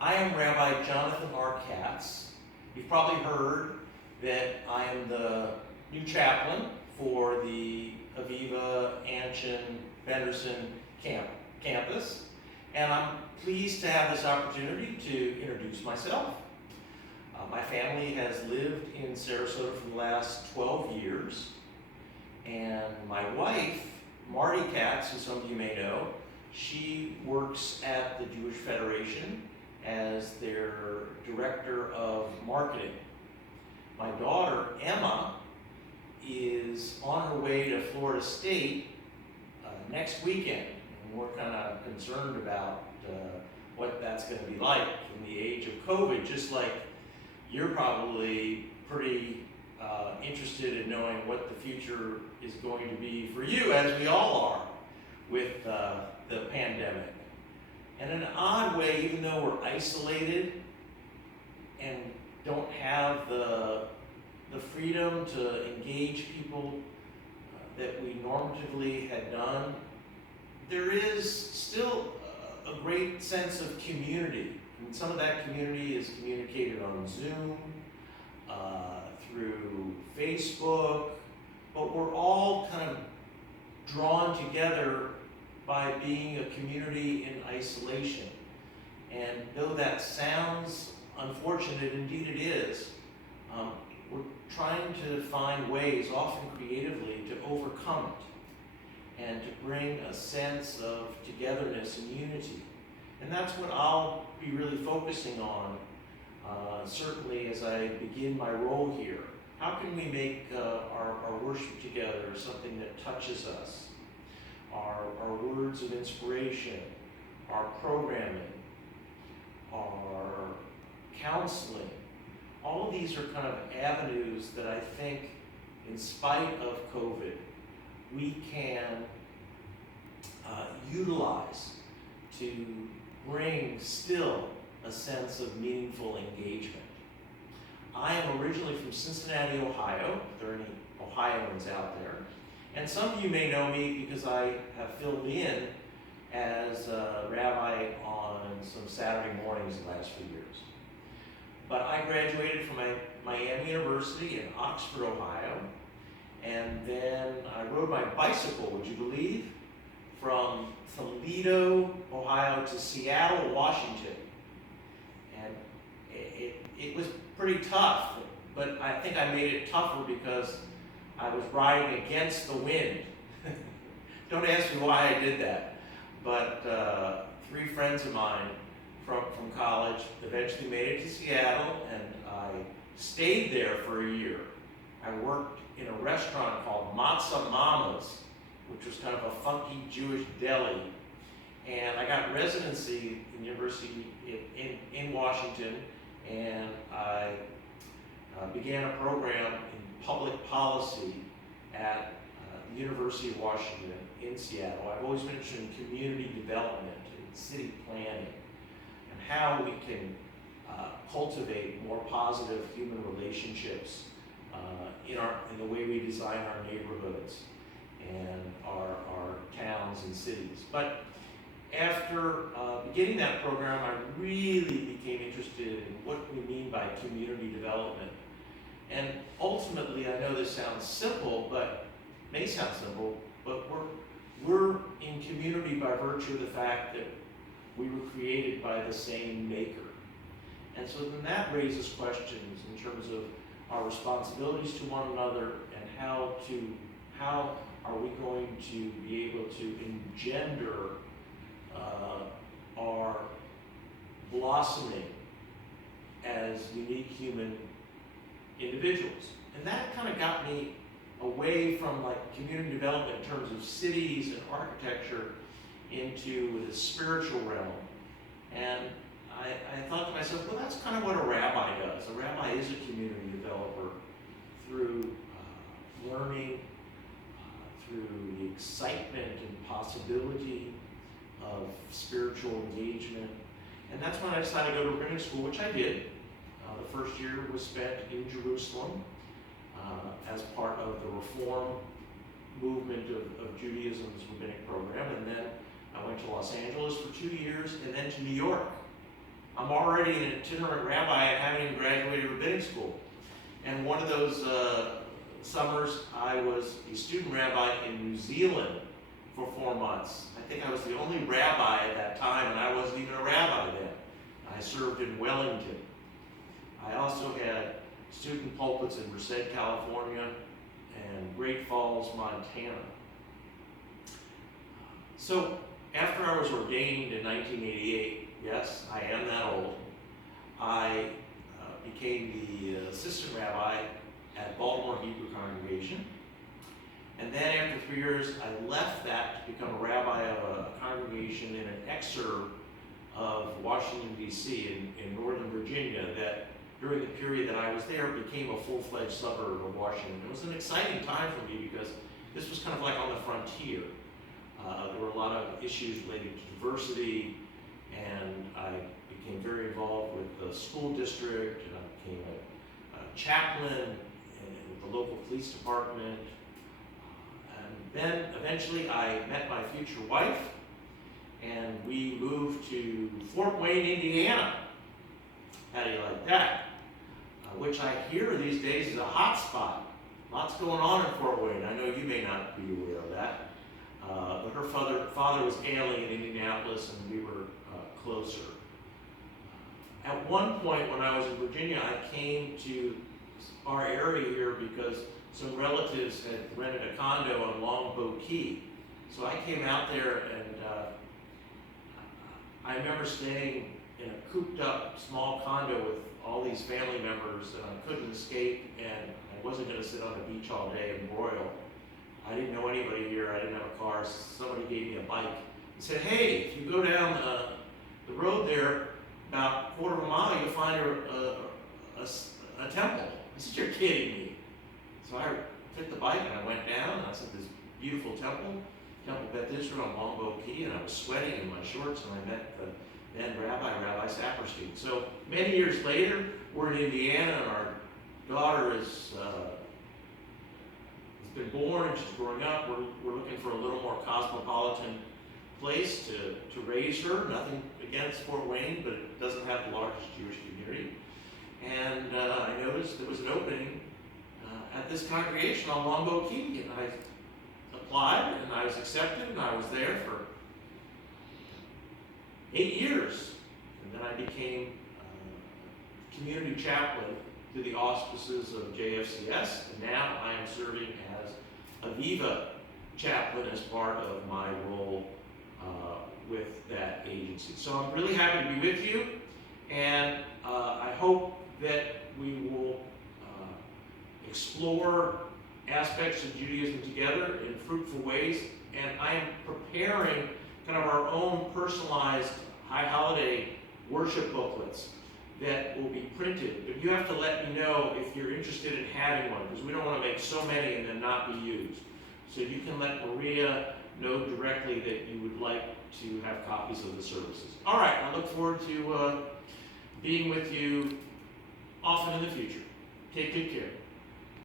I am Rabbi Jonathan Katz. You've probably heard that I am the new chaplain for the Aviva, Anshin, Benderson campus, and I'm pleased to have this opportunity to introduce myself. My family has lived in Sarasota for the last 12 years, and my wife, Marty Katz, who some of you may know, she works at the Jewish Federation as their director of marketing. My daughter, Emma, is on her way to Florida State next weekend, and we're kind of concerned about what that's going to be like in the age of COVID, just like you're probably pretty interested in knowing what the future is going to be for you, as we all are, with the pandemic. And in an odd way, even though we're isolated and don't have the freedom to engage people that we normatively had done, there is still a great sense of community. And some of that community is communicated on Zoom, through Facebook, but we're all kind of drawn together by being a community in isolation. And though that sounds unfortunate, indeed it is, we're trying to find ways, often creatively, to overcome it and to bring a sense of togetherness and unity. And that's what I'll be really focusing on, certainly as I begin my role here. How can we make our worship together something that touches us? Our words of inspiration, our programming, our counseling, all of these are kind of avenues that I think, in spite of COVID, we can utilize to bring still a sense of meaningful engagement. I am originally from Cincinnati, Ohio, if there are any Ohioans out there. And some of you may know me because I have filled in as a rabbi on some Saturday mornings the last few years. But I graduated from Miami University in Oxford, Ohio, and then I rode my bicycle, would you believe, from Toledo, Ohio to Seattle, Washington. And it was pretty tough, but I think I made it tougher because I was riding against the wind. Don't ask me why I did that, but 3 friends of mine from college eventually made it to Seattle, and I stayed there for a year. I worked in a restaurant called Matzah Mama's, which was kind of a funky Jewish deli, and I got residency in University in Washington, and I began a program in public policy at the University of Washington in Seattle. I've always been interested in community development and city planning and how we can cultivate more positive human relationships in the way we design our neighborhoods and our towns and cities. But after beginning that program, I really became interested in what we mean by community development. And ultimately, I know this sounds simple, but may sound simple, but we're in community by virtue of the fact that we were created by the same maker. And so then that raises questions in terms of our responsibilities to one another and how are we going to be able to engender our blossoming as unique human individuals. And that kind of got me away from like community development in terms of cities and architecture into the spiritual realm. And I thought to myself, well, that's kind of what a rabbi does. A rabbi is a community developer through learning, through the excitement and possibility of spiritual engagement. And that's when I decided to go to rabbinic school, which I did. The first year was spent in Jerusalem as part of the Reform movement of Judaism's rabbinic program. And then I went to Los Angeles for 2 years and then to New York I'm already an itinerant rabbi and haven't even graduated rabbinic school. And one of those summers, I was a student rabbi in New Zealand for 4 months. I think I was the only rabbi at that time, and I wasn't even a rabbi then. I served in Wellington. I also had student pulpits in Merced, California, and Great Falls, Montana. So after I was ordained in 1988, yes, I am that old, I became the assistant rabbi at Baltimore Hebrew Congregation. And then after 3 years, I left that to become a rabbi of a congregation in an exurb of Washington, D.C. in Northern Virginia that during the period that I was there became a full-fledged suburb of Washington. It was an exciting time for me because this was kind of like on the frontier. There were a lot of issues related to diversity, and I became very involved with the school district, and I became a chaplain in the local police department. And then eventually I met my future wife, and we moved to Fort Wayne, Indiana. How do you like that? Which I hear these days is a hot spot. Lots going on in Fort Wayne. I know you may not be aware of that. But her father was ailing in Indianapolis, and we were closer. At one point when I was in Virginia, I came to our area here because some relatives had rented a condo on Longboat Key. So I came out there, and I remember staying in a cooped up small condo with all these family members, and I couldn't escape, and I wasn't going to sit on the beach all day and broil. I didn't know anybody here. I didn't have a car. Somebody gave me a bike and said, "Hey, if you go down the road there about a quarter of a mile, you'll find a temple." I said, "You're kidding me." So I took the bike and I went down, and I said, "This beautiful Temple Beth Israel on Longboat Key," and I was sweating in my shorts, and I met the then Rabbi Saperstein. So many years later, we're in Indiana, and our daughter has been born, and she's growing up. We're looking for a little more cosmopolitan place to raise her. Nothing against Fort Wayne, but it doesn't have the largest Jewish community. And I noticed there was an opening at this congregation on Longboat Key, and I applied, and I was accepted, and I was there for 8 years. And then I became community chaplain through the auspices of JFCS, and now I am serving as Aviva chaplain as part of my role with that agency. So I'm really happy to be with you, and I hope that we will explore aspects of Judaism together in fruitful ways, and I am preparing kind of our own personalized high holiday worship booklets that will be printed. But you have to let me know if you're interested in having one, because we don't want to make so many and then not be used. So you can let Maria know directly that you would like to have copies of the services. All right, I look forward to being with you often in the future. Take good care.